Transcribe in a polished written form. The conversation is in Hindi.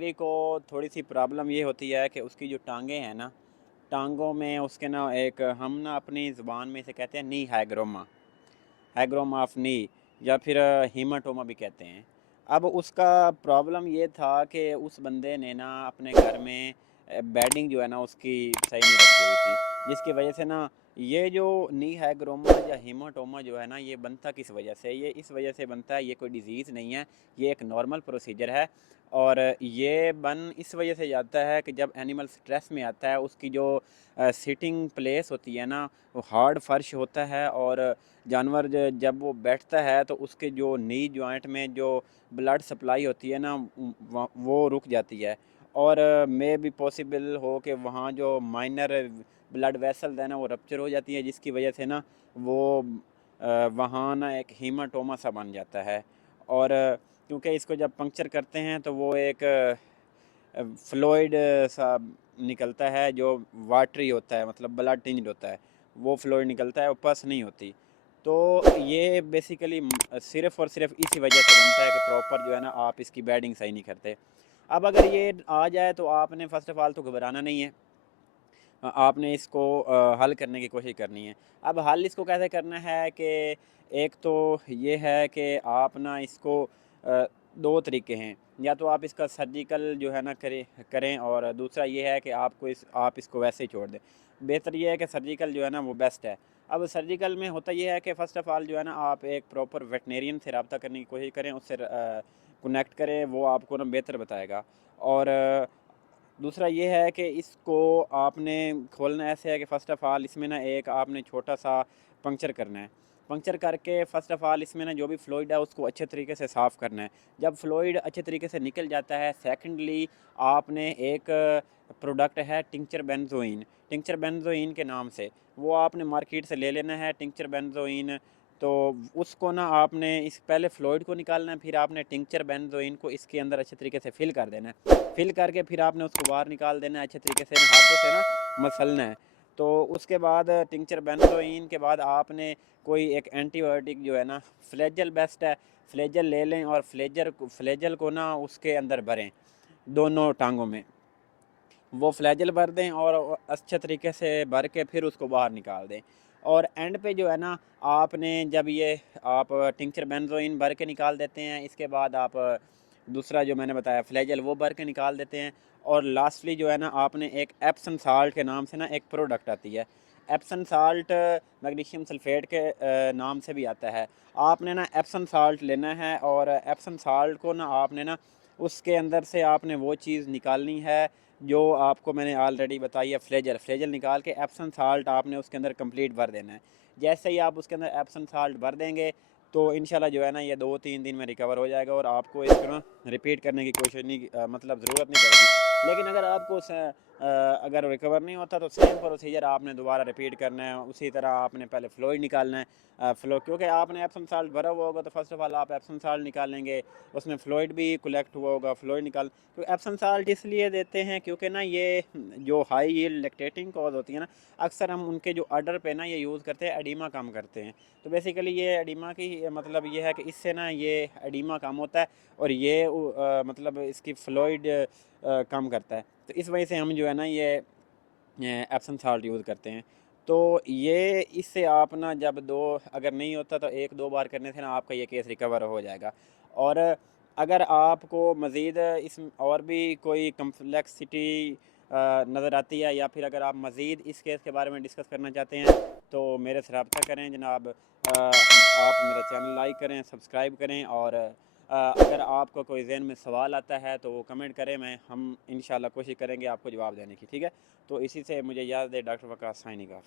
बकरी को थोड़ी सी प्रॉब्लम ये होती है कि उसकी जो टांगें हैं ना, टांगों में उसके ना एक हम ना अपनी ज़ुबान में इसे कहते हैं नी हैग्रोमा, हैग्रोमा ऑफ नी, या फिर हीमाटोमा भी कहते हैं। अब उसका प्रॉब्लम ये था कि उस बंदे ने ना अपने घर में बेडिंग जो है ना उसकी सही नहीं रखी हुई थी, जिसकी वजह से ना ये जो नी हैग्रोमा या हीमाटोमा जो है ना, ये बनता किस वजह से, ये इस वजह से बनता है, ये कोई डिज़ीज़ नहीं है, ये एक नॉर्मल प्रोसीजर है। और ये बन इस वजह से जाता है कि जब एनिमल स्ट्रेस में आता है, उसकी जो सिटिंग प्लेस होती है ना, वो हार्ड फर्श होता है, और जानवर जब वो बैठता है तो उसके जो नी जॉइंट में जो ब्लड सप्लाई होती है ना, वो रुक जाती है। और मे भी पॉसिबल हो कि वहाँ जो माइनर ब्लड वेसल्स है ना, वो रप्चर हो जाती है, जिसकी वजह से ना वो वहाँ ना एक हीमाटोमा सा बन जाता है। और क्योंकि इसको जब पंक्चर करते हैं तो वो एक फ्लूइड सा निकलता है जो वाटरी होता है, मतलब ब्लड टिंज्ड होता है, वो फ्लूइड निकलता है, वो पस नहीं होती। तो ये बेसिकली सिर्फ़ और सिर्फ इसी वजह से बनता है कि प्रॉपर जो है ना आप इसकी बेडिंग सही नहीं करते। अब अगर ये आ जाए तो आपने फ़र्स्ट ऑफ़ ऑल तो घबराना नहीं है। आपने इसको हल करने की कोशिश करनी है। अब हल इसको कैसे करना है कि एक तो ये है कि आप ना इसको 2 तरीके हैं, या तो आप इसका सर्जिकल जो है ना करें, और दूसरा ये है कि आप इसको वैसे ही छोड़ दें। बेहतर ये है कि सर्जिकल जो है ना वो बेस्ट है। अब सर्जिकल में होता ये है कि फ़र्स्ट ऑफ़ ऑल जो है ना आप एक प्रॉपर वेटनेरियन से रब्ता करने की कोशिश करें, उससे कनेक्ट करें, वो आपको ना बेहतर बताएगा। और दूसरा ये है कि इसको आपने खोलना ऐसे है कि फ़र्स्ट ऑफ़ ऑल इसमें ना एक आपने छोटा सा पंक्चर करना है। पंक्चर करके फ़र्स्ट ऑफ़ ऑल इसमें ना जो भी फ्लूइड है उसको अच्छे तरीके से साफ़ करना है। जब फ्लूइड अच्छे तरीके से निकल जाता है, सेकंडली आपने एक प्रोडक्ट है टिंक्चर बेंज़ोइन के नाम से, वो आपने मार्केट से ले लेना है टिंक्चर बेंज़ोइन। तो उसको ना आपने इस पहले फ्लूइड को निकालना है, फिर आपने टिंक्चर बेंज़ोइन को इसके अंदर अच्छे तरीके से फ़िल कर देना है। फ़िल करके फिर आपने उसको बाहर निकाल देना है, अच्छे तरीके से हाथों से ना मसलना है। तो उसके बाद टिंक्चर बेंज़ोइन के बाद आपने कोई एक एंटीबायोटिक जो है ना, फ्लैजेल बेस्ट है, फ्लैजेल ले लें, और फ्लैजेल को ना उसके अंदर भरें, दोनों टांगों में। वो फ्लैजेल भर दें और अच्छे तरीके से भर के फिर उसको बाहर निकाल दें। और एंड पे जो है ना, आपने जब ये आप टिंक्चर बेंज़ोइन भर के निकाल देते हैं, इसके बाद आप दूसरा जो मैंने बताया फ्लैजेल वो भर के निकाल देते हैं। और लास्टली जो है ना, आपने एक एप्सम साल्ट के नाम से ना एक प्रोडक्ट आती है, एप्सम साल्ट मैग्नीशियम सल्फेट के नाम से भी आता है। आपने ना एप्सम साल्ट लेना है, और एप्सम साल्ट को ना आपने ना उसके अंदर से आपने वो चीज़ निकालनी है जो आपको मैंने ऑलरेडी बताई है, फ्लेजल निकाल के एप्सम साल्ट आपने उसके अंदर कंप्लीट भर देना है। जैसे ही आप उसके अंदर एप्सम साल्ट भर देंगे तो इंशाल्लाह जो है ना ये 2-3 दिन में रिकवर हो जाएगा, और आपको इसको ना रिपीट करने की कोशिश नहीं मतलब ज़रूरत नहीं पड़ेगी। लेकिन अगर आपको अगर रिकवर नहीं होता तो सेम प्रोसीजर आपने दोबारा रिपीट करना है। उसी तरह आपने पहले फ्लूइड निकालना है, क्योंकि आपने एप्सम साल्ट भरा हुआ होगा तो फर्स्ट ऑफ ऑल आप एप्सम साल्ट निकालेंगे, उसमें फ्लूइड भी कलेक्ट हुआ होगा, फ्लूइड निकाल। तो एप्सम साल्ट इसलिए देते हैं क्योंकि ना ये जो हाई यील्ड लैक्टेटिंग कॉज होती है ना, अक्सर हम उनके जो ऑर्डर पे ना ये यूज़ करते हैं, एडीमा कम करते हैं। तो बेसिकली ये एडीमा की मतलब ये है कि इससे ना ये एडीमा कम होता है, और ये मतलब इसकी फ्लूइड कम करता है। तो इस वजह से हम जो है ना ये एप्सम साल्ट यूज़ करते हैं। तो ये इससे आप ना जब दो अगर नहीं होता तो 1-2 बार करने से ना आपका ये केस रिकवर हो जाएगा। और अगर आपको मज़ीद इस और भी कोई कम्प्लेक्सिटी नज़र आती है, या फिर अगर आप मज़ीद इस केस के बारे में डिस्कस करना चाहते हैं तो मेरे से रब्ता करें जनाब। आप मेरा चैनल लाइक करें, सब्सक्राइब करें, और अगर आपको कोई ज़हन में सवाल आता है तो वो कमेंट करें, हम इंशाल्लाह कोशिश करेंगे आपको जवाब देने की, ठीक है। तो इसी से मुझे याद है, डॉक्टर वकास साइनिंग ऑफ।